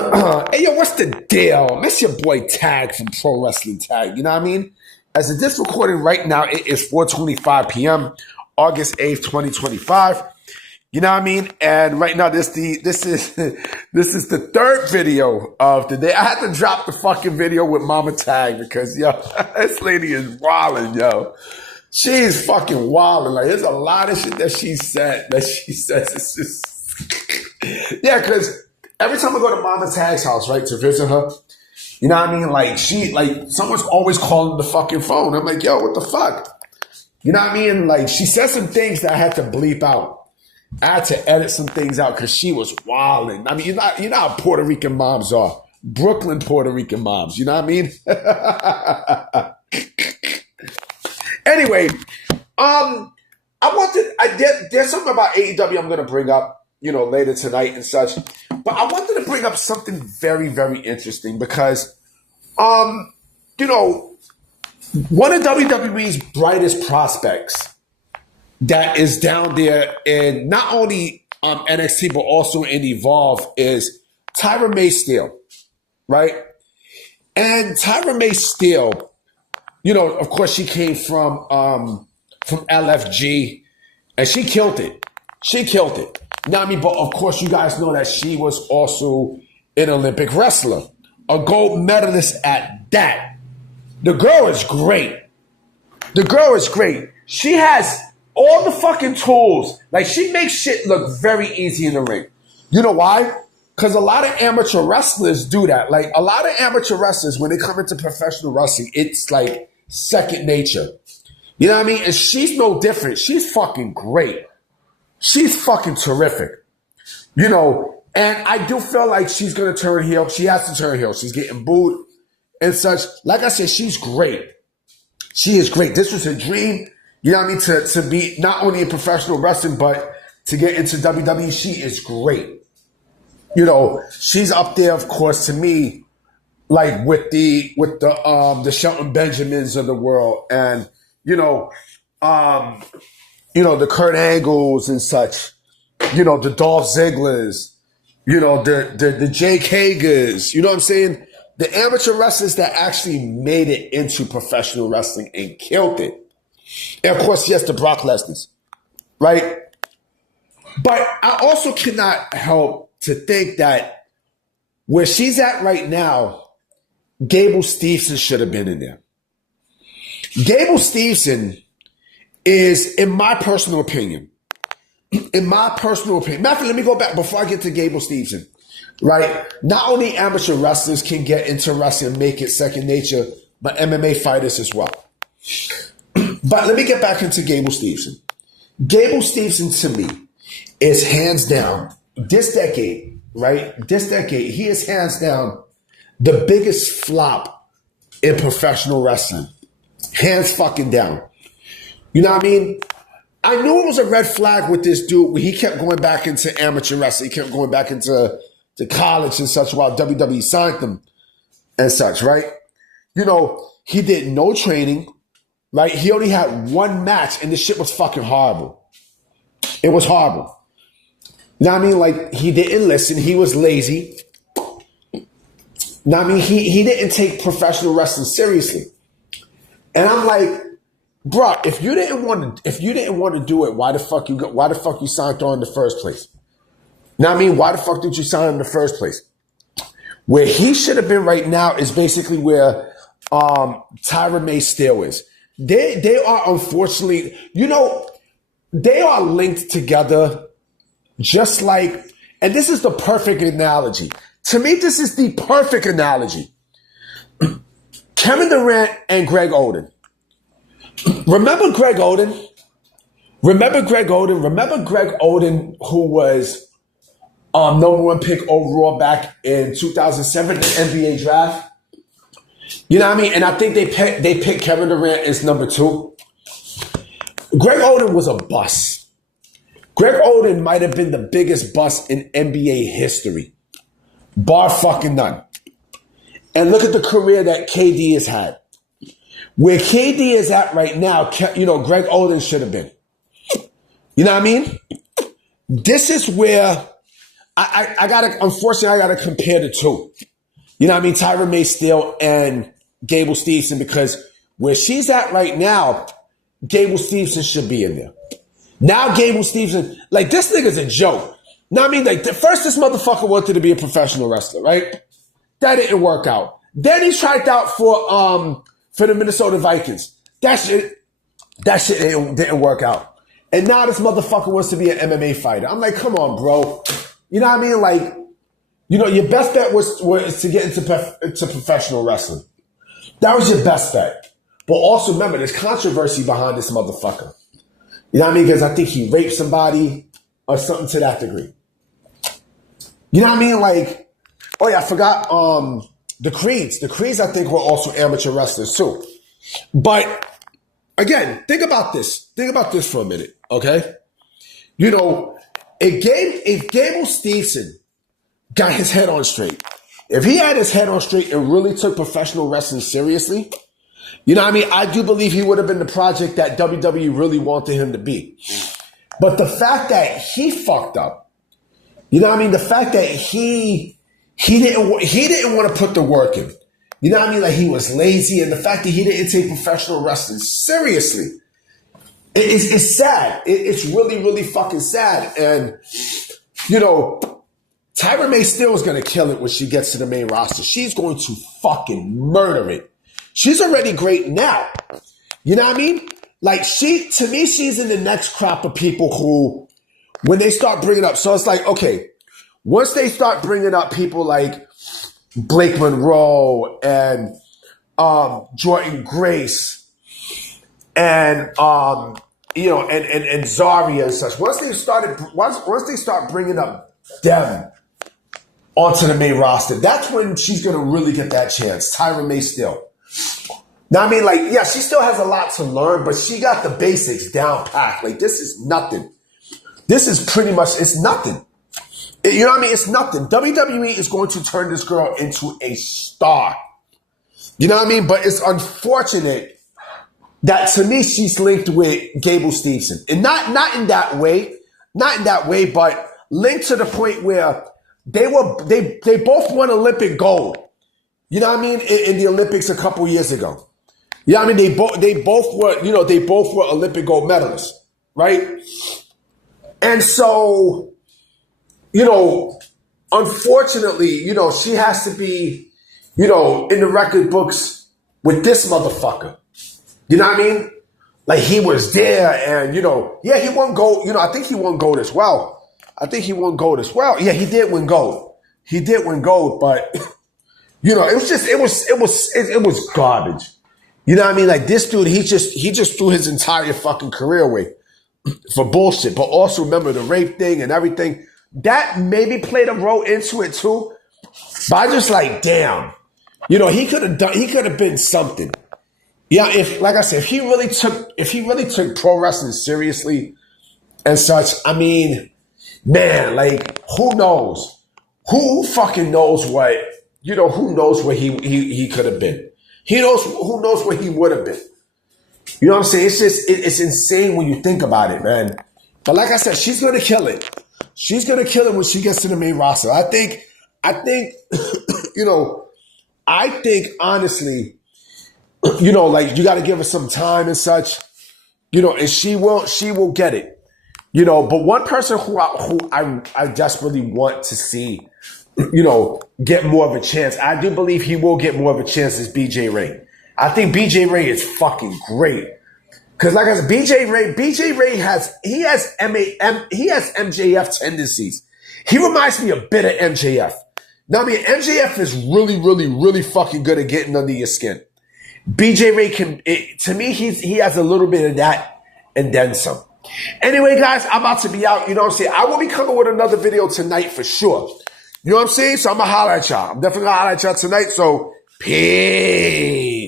Hey, yo, what's the deal? It's your boy Tag from Pro Wrestling Tag. You know what I mean? As of this recording right now, it is 4:25 p.m., August 8th, 2025. You know what I mean? And right now, this is the third video of the day. I had to drop the fucking video with Mama Tag because, yo, this lady is wilding, yo. She is fucking wilding. Like, there's a lot of shit that she said it's just, yeah, because every time I go to Mama Tag's house, right, to visit her, you know what I mean? Like, someone's always calling the fucking phone. I'm like, yo, what the fuck? You know what I mean? Like, she said some things that I had to bleep out. I had to edit some things out because she was wilding. I mean, you know how Puerto Rican moms are. Brooklyn Puerto Rican moms. You know what I mean? Anyway, there's something about AEW I'm going to bring up, you know, later tonight and such. But I wanted to bring up something very, very interesting because, you know, one of WWE's brightest prospects that is down there in not only NXT but also in Evolve is Tyra Mae Steele, right? And Tyra Mae Steele, you know, of course, she came from LFG, and she killed it. She killed it. You know what I mean? But of course, you guys know that she was also an Olympic wrestler, a gold medalist at that. The girl is great. The girl is great. She has all the fucking tools. Like, she makes shit look very easy in the ring. You know why? Because a lot of amateur wrestlers do that. Like, a lot of amateur wrestlers, when they come into professional wrestling, it's like second nature. You know what I mean? And she's no different. She's fucking great. She's fucking terrific. You know, and I do feel like she's going to turn heel. She has to turn heel. She's getting booed and such. Like I said, she's great. She is great. This was her dream. You know what I mean? To be not only in professional wrestling, but to get into WWE, she is great. You know, she's up there, of course, to me, like with the Shelton Benjamins of the world, and you know, the Kurt Angles and such. You know, the Dolph Zigglers. You know, the Jake Hagers. You know what I'm saying? The amateur wrestlers that actually made it into professional wrestling and killed it. And of course, yes, the Brock Lesnar's, right? But I also cannot help to think that where she's at right now, Gable Steveson should have been in there. Gable Steveson is, in my personal opinion, matter of fact, let me go back before I get to Gable Steveson, right? Not only amateur wrestlers can get into wrestling and make it second nature, but MMA fighters as well. But let me get back into Gable Steveson. Gable Steveson, to me, is hands down, this decade, right? This decade, he is hands down the biggest flop in professional wrestling. Hands fucking down. You know what I mean? I knew it was a red flag with this dude when he kept going back into amateur wrestling. He kept going back into college and such while WWE signed him and such, right? You know, he did no training. Right? He only had one match, and this shit was fucking horrible. It was horrible. You know what I mean? Like, he didn't listen. He was lazy. You know what I mean? He didn't take professional wrestling seriously. And I'm like, bro, if you didn't want to do it, why the fuck you signed on in the first place? You know what I mean? Why the fuck did you sign in the first place? Where he should have been right now is basically where Tyra Mae Steele is. They are, unfortunately, you know, they are linked together just like, and this is the perfect analogy. To me, this is the perfect analogy. Kevin Durant and Greg Oden. Remember Greg Oden? Remember Greg Oden, who was number one pick overall back in 2007 in the NBA draft? You know what I mean? And I think they picked Kevin Durant as number 2. Greg Oden was a bust. Greg Oden might have been the biggest bust in NBA history. Bar fucking none. And look at the career that KD has had. Where KD is at right now, you know, Greg Oden should have been. You know what I mean? This is where unfortunately, I gotta compare the two. You know what I mean? Tyra Mae Steele and Gable Steveson, because where she's at right now, Gable Steveson should be in there. Now Gable Steveson, like, this nigga's a joke. Now I mean, like, first this motherfucker wanted to be a professional wrestler, right? That didn't work out. Then he tried out for the Minnesota Vikings. That shit didn't work out. And now this motherfucker wants to be an MMA fighter. I'm like, come on, bro. You know what I mean? Like, you know, your best bet was to get into professional wrestling. That was your best bet. But also remember, there's controversy behind this motherfucker. You know what I mean? Because I think he raped somebody or something to that degree. You know what I mean? Like, oh yeah, I forgot the Creeds. The Creeds, I think, were also amateur wrestlers too. But again, think about this. Think about this for a minute, okay? You know, if Gable Steveson got his head on straight, if he had his head on straight and really took professional wrestling seriously, you know what I mean? I do believe he would have been the project that WWE really wanted him to be. But the fact that he fucked up, you know what I mean? The fact that he didn't want to put the work in. You know what I mean? Like, he was lazy, and the fact that he didn't take professional wrestling seriously, it's sad. It's really, really fucking sad. And, you know, Tyra Mae Steele is going to kill it when she gets to the main roster. She's going to fucking murder it. She's already great now. You know what I mean? Like, to me, she's in the next crop of people who, when they start bringing up, so it's like, okay, once they start bringing up people like Blake Monroe and Jordan Grace and you know, and Zarya and such, once they start bringing up them onto the main roster, that's when she's gonna really get that chance. Tyra Mae Steele. Now, I mean, like, yeah, she still has a lot to learn, but she got the basics down packed. Like, this is nothing. This is pretty much, it's nothing. You know what I mean? It's nothing. WWE is going to turn this girl into a star. You know what I mean? But it's unfortunate that, to me, she's linked with Gable Steveson. And not in that way, but linked to the point where they both won Olympic gold. You know what I mean? In the Olympics a couple years ago. You know what I mean? They both were Olympic gold medalists, right? And so, you know, unfortunately, you know, she has to be, you know, in the record books with this motherfucker. You know what I mean? Like, he was there, and, you know, yeah, he won gold. You know, I think he won gold as well. Yeah, he did win gold. But, you know, it was garbage. You know what I mean? Like, this dude, he just threw his entire fucking career away for bullshit. But also remember the rape thing and everything. That maybe played a role into it too. But I just like, damn. You know, he could have been something. Yeah, like I said, if he really took pro wrestling seriously and such, I mean, man, like, who knows? Who fucking knows what, you know, who knows where he could have been? Who knows where he would have been? You know what I'm saying? It's just, it's insane when you think about it, man. But like I said, she's going to kill it. She's going to kill it when she gets to the main roster. I think, you know, honestly, you know, like, you got to give her some time and such, you know, and she will get it, you know. But one person who I desperately want to see, you know, get more of a chance, I do believe he will get more of a chance, is BJ Ray. I think BJ Ray is fucking great. Cause like I said, BJ Ray has MJF tendencies. He reminds me a bit of MJF. Now, I mean, MJF is really, really, really fucking good at getting under your skin. BJ Ray to me, he has a little bit of that and then some. Anyway, guys, I'm about to be out. You know what I'm saying? I will be coming with another video tonight for sure. You know what I'm saying? So I'm gonna holler at y'all. I'm definitely gonna holler at y'all tonight. So peace.